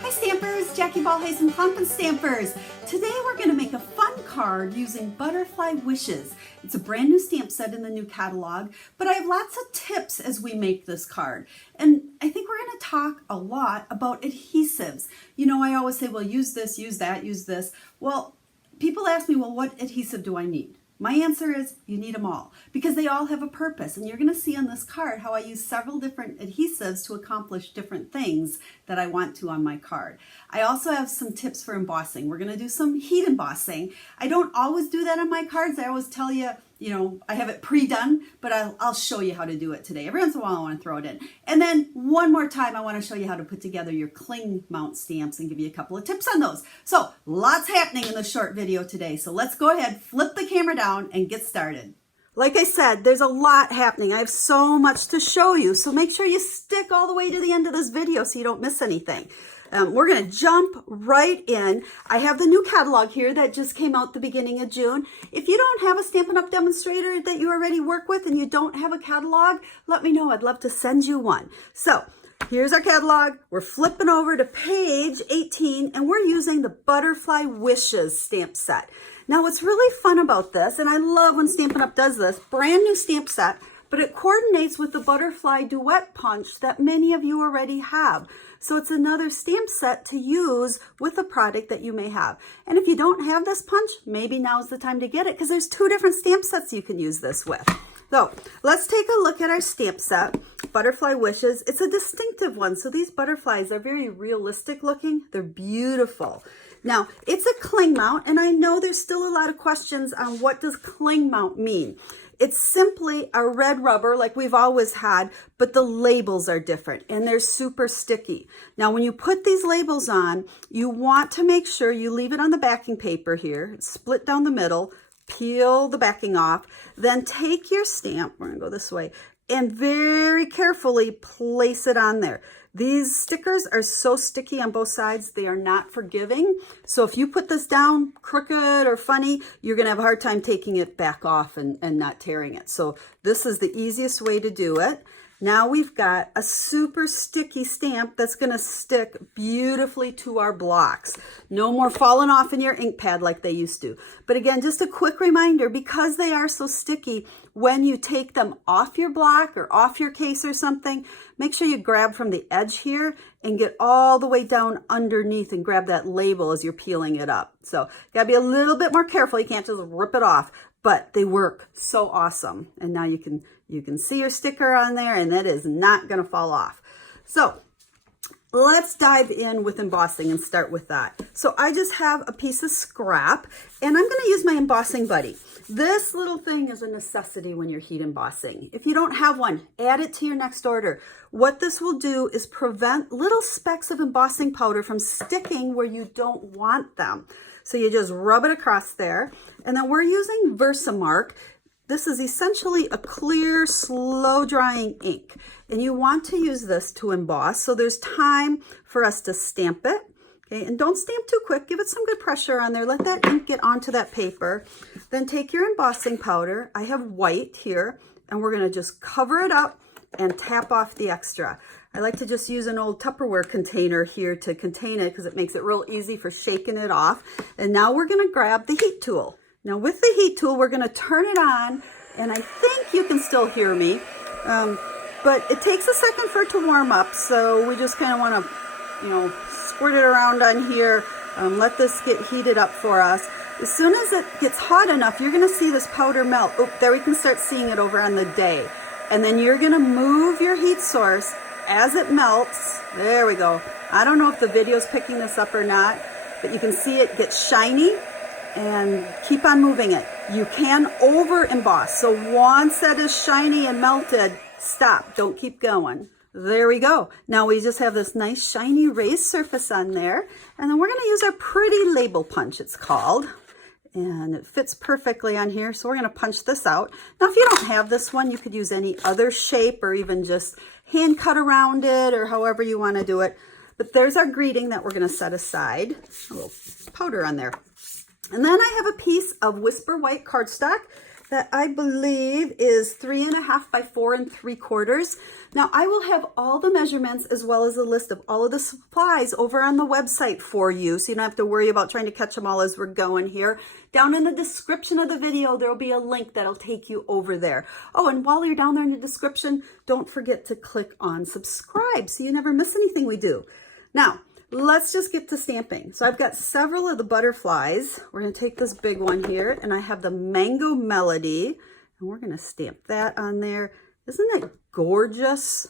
Hi Stampers, Jackie Bolhuis and Klompen Stampers. Today we're going to make a fun card using Butterfly Wishes. It's a brand new stamp set in the new catalog, but I have lots of tips as we make this card. And I think we're going to talk a lot about adhesives. You know, I always say, well, use this, use that, use this. Well, people ask me, well, what adhesive do I need? My answer is you need them all because they all have a purpose, and you're going to see on this card how I use several different adhesives to accomplish different things that I want to on my card. I also have some tips for embossing. We're going to do some heat embossing. I don't always do that on my cards. I always tell you, I have it pre-done, but I'll show you how to do it today. Every once in a while I want to throw it in. And then one more time I want to show you how to put together your cling mount stamps and give you a couple of tips on those. So lots happening in this short video today. So let's go ahead, flip the camera down and get started. Like I said, there's a lot happening. I have so much to show you. So make sure you stick all the way to the end of this video so you don't miss anything. We're going to jump right in. I have the new catalog here that just came out the beginning of June. If you don't have a Stampin' Up! Demonstrator that you already work with and you don't have a catalog, let me know. I'd love to send you one. So here's our catalog. We're flipping over to page 18 and we're using the Butterfly Wishes stamp set. Now what's really fun about this, and I love when Stampin' Up! Does this, brand new stamp set, but it coordinates with the Butterfly Duet Punch that many of you already have. So it's another stamp set to use with a product that you may have. And if you don't have this punch, maybe now's the time to get it because there's two different stamp sets you can use this with. So let's take a look at our stamp set, Butterfly Wishes. It's a distinctive one. So these butterflies are very realistic looking. They're beautiful. Now, it's a cling mount, and I know there's still a lot of questions on what does cling mount mean. It's simply a red rubber like we've always had, but the labels are different and they're super sticky. Now, when you put these labels on, you want to make sure you leave it on the backing paper here, split down the middle, peel the backing off, then take your stamp, we're gonna go this way, and very carefully place it on there. These stickers are so sticky on both sides, they are not forgiving. So if you put this down crooked or funny, you're gonna have a hard time taking it back off and not tearing it. So this is the easiest way to do it. Now we've got a super sticky stamp that's gonna stick beautifully to our blocks. No more falling off in your ink pad like they used to. But again, just a quick reminder, because they are so sticky, when you take them off your block or off your case or something, make sure you grab from the edge here and get all the way down underneath and grab that label as you're peeling it up. So you gotta be a little bit more careful. You can't just rip it off, but they work so awesome. And now you can see your sticker on there and that is not gonna fall off. So let's dive in with embossing and start with that. So I just have a piece of scrap and I'm gonna use my embossing buddy. This little thing is a necessity when you're heat embossing. If you don't have one, add it to your next order. What this will do is prevent little specks of embossing powder from sticking where you don't want them. So you just rub it across there. And then we're using Versamark. This is essentially a clear, slow drying ink. And you want to use this to emboss. So there's time for us to stamp it. Okay, and don't stamp too quick. Give it some good pressure on there. Let that ink get onto that paper. Then take your embossing powder. I have white here, and we're gonna just cover it up and tap off the extra. I like to just use an old Tupperware container here to contain it because it makes it real easy for shaking it off. And now we're gonna grab the heat tool. Now with the heat tool, we're gonna turn it on, and I think you can still hear me, but it takes a second for it to warm up. So we just kind of wanna, squirt it around on here, let this get heated up for us. As soon as it gets hot enough, you're gonna see this powder melt. Oh, there we can start seeing it over on the day. And then you're gonna move your heat source as it melts. There we go. I don't know if the video's picking this up or not, but you can see it get shiny and keep on moving it. You can over emboss. So once that is shiny and melted, stop, don't keep going. There we go. Now we just have this nice shiny raised surface on there. And then we're gonna use our pretty label punch, it's called. And it fits perfectly on here. So we're gonna punch this out. Now, if you don't have this one, you could use any other shape or even just hand cut around it or however you wanna do it. But there's our greeting that we're gonna set aside. A little powder on there. And then I have a piece of Whisper White cardstock. that I believe is 3.5 by 4 3/4. Now I will have all the measurements as well as a list of all of the supplies over on the website for you, so you don't have to worry about trying to catch them all as we're going here. Down in the description of the video, there'll be a link that'll take you over there. Oh, and while you're down there in the description, don't forget to click on subscribe so you never miss anything we do. Now, let's just get to stamping. So I've got several of the butterflies. We're going to take this big one here, and I have the Mango Melody, and we're going to stamp that on there. Isn't that gorgeous?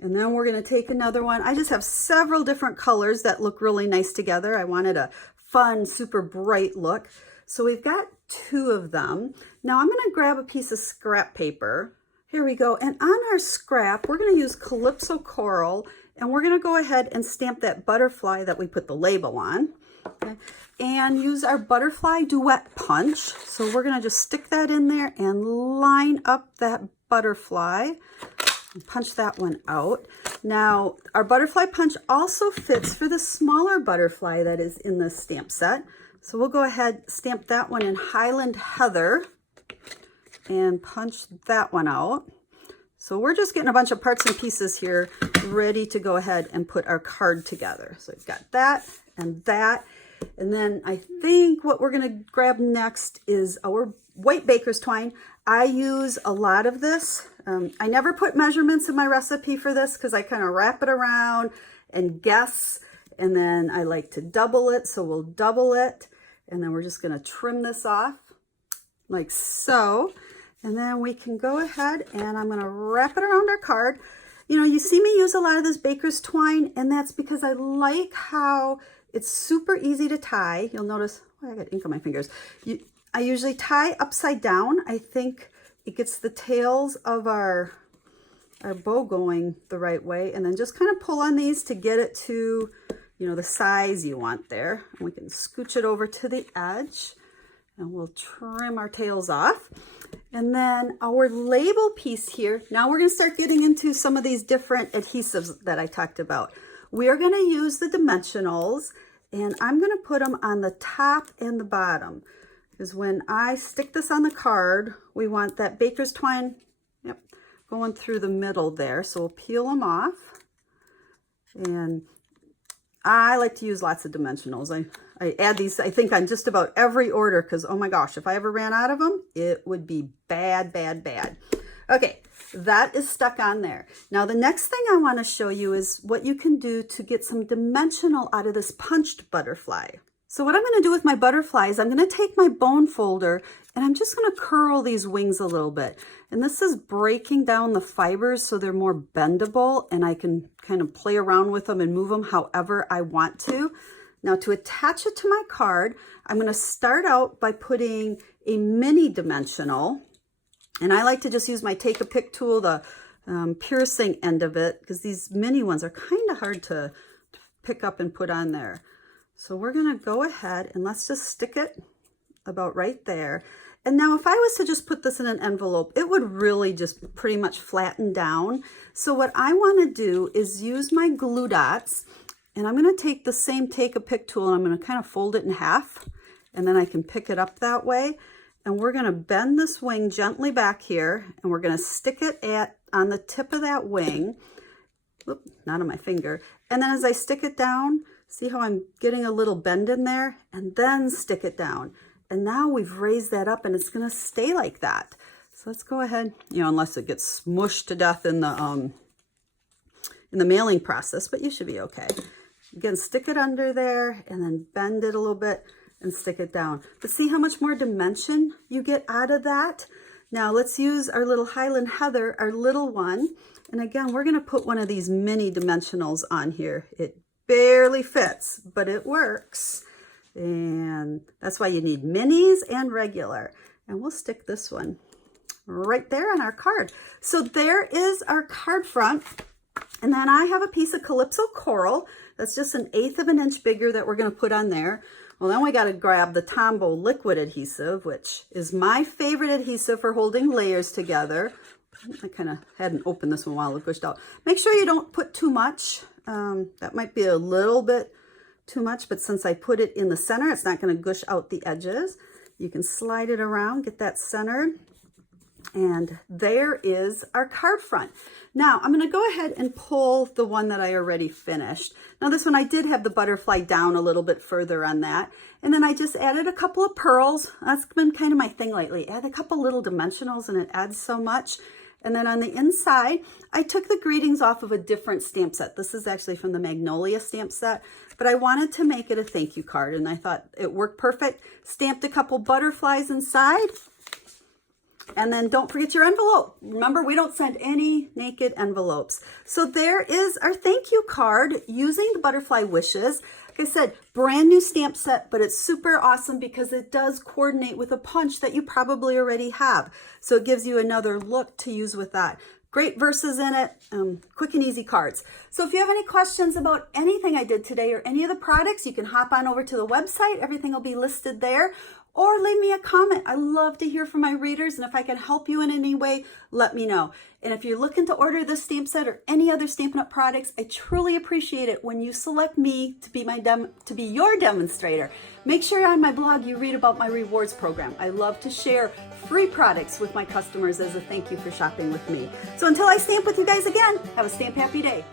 And then we're going to take another one. I just have several different colors that look really nice together. I wanted a fun, super bright look. So we've got 2 of them. Now I'm going to grab a piece of scrap paper. Here we go. And on our scrap, we're going to use Calypso Coral, and we're going to go ahead and stamp that butterfly that we put the label on. Okay? And use our butterfly duet punch. So we're going to just stick that in there and line up that butterfly and punch that one out. Now, our butterfly punch also fits for the smaller butterfly that is in the stamp set. So we'll go ahead, stamp that one in Highland Heather and punch that one out. So we're just getting a bunch of parts and pieces here ready to go ahead and put our card together. So we've got that and that. And then I think what we're going to grab next is our white baker's twine. I use a lot of this. I never put measurements in my recipe for this because I kind of wrap it around and guess. And then I like to double it. So we'll double it. And then we're just going to trim this off like so. And then we can go ahead and I'm going to wrap it around our card. You know, you see me use a lot of this baker's twine, and that's because I like how it's super easy to tie. You'll notice, oh, I got ink on my fingers. I usually tie upside down. I think it gets the tails of our bow going the right way, and then just kind of pull on these to get it to, you know, the size you want there. And we can scooch it over to the edge, and we'll trim our tails off. And then our label piece here, now we're going to start getting into some of these different adhesives that I talked about. We are going to use the dimensionals, and I'm going to put them on the top and the bottom. Because when I stick this on the card, we want that baker's twine, yep, going through the middle there. So we'll peel them off. And I like to use lots of dimensionals. I add these, I think, on just about every order because, oh my gosh, if I ever ran out of them, it would be bad, bad, bad. Okay, that is stuck on there. Now, the next thing I want to show you is what you can do to get some dimensional out of this punched butterfly. So what I'm going to do with my butterflies, I'm going to take my bone folder and I'm just going to curl these wings a little bit. And this is breaking down the fibers so they're more bendable and I can kind of play around with them and move them however I want to. Now, to attach it to my card, I'm going to start out by putting a mini dimensional. And I like to just use my take-a-pick tool, the piercing end of it, because these mini ones are kind of hard to pick up and put on there. So we're going to go ahead and let's just stick it about right there. And now if I was to just put this in an envelope, it would really just pretty much flatten down. So what I want to do is use my glue dots, and I'm going to take the same take-a-pick tool and I'm going to kind of fold it in half, and then I can pick it up that way. And we're going to bend this wing gently back here, and we're going to stick it on the tip of that wing. Oop, not on my finger. And then as I stick it down, see how I'm getting a little bend in there? And then stick it down. And now we've raised that up and it's going to stay like that. So let's go ahead, you know, unless it gets smushed to death in the mailing process, but you should be okay. Again, stick it under there and then bend it a little bit and stick it down. But see how much more dimension you get out of that? Now let's use our little Highland Heather, our little one. And again, we're going to put one of these mini dimensionals on here. It barely fits, but it works. And that's why you need minis and regular. And we'll stick this one right there on our card. So there is our card front. And then I have a piece of Calypso Coral. That's just 1/8 of an inch bigger that we're going to put on there. Well, then we got to grab the Tombow liquid adhesive, which is my favorite adhesive for holding layers together. I kind of hadn't opened this one while it pushed out. Make sure you don't put too much. That might be a little bit too much, but since I put it in the center, it's not going to gush out the edges. You can slide it around, get that centered. And there is our card front. Now I'm going to go ahead and pull the one that I already finished. Now this one I did have the butterfly down a little bit further on that. And then I just added a couple of pearls. That's been kind of my thing lately. Add a couple little dimensionals and it adds so much. And then on the inside, I took the greetings off of a different stamp set. This is actually from the Magnolia stamp set, but I wanted to make it a thank you card and I thought it worked perfect. Stamped a couple butterflies inside. And then don't forget your envelope. Remember, we don't send any naked envelopes. So there is our thank you card using the butterfly wishes. Like I said, brand new stamp set, but it's super awesome because it does coordinate with a punch that you probably already have. So it gives you another look to use with that. Great verses in it, quick and easy cards. So if you have any questions about anything I did today or any of the products, you can hop on over to the website. Everything will be listed there. Or leave me a comment. I love to hear from my readers, and if I can help you in any way, let me know. And if you're looking to order this stamp set or any other Stampin' Up! Products, I truly appreciate it when you select me to be your demonstrator. Make sure on my blog you read about my rewards program. I love to share free products with my customers as a thank you for shopping with me. So until I stamp with you guys again, have a stamp happy day.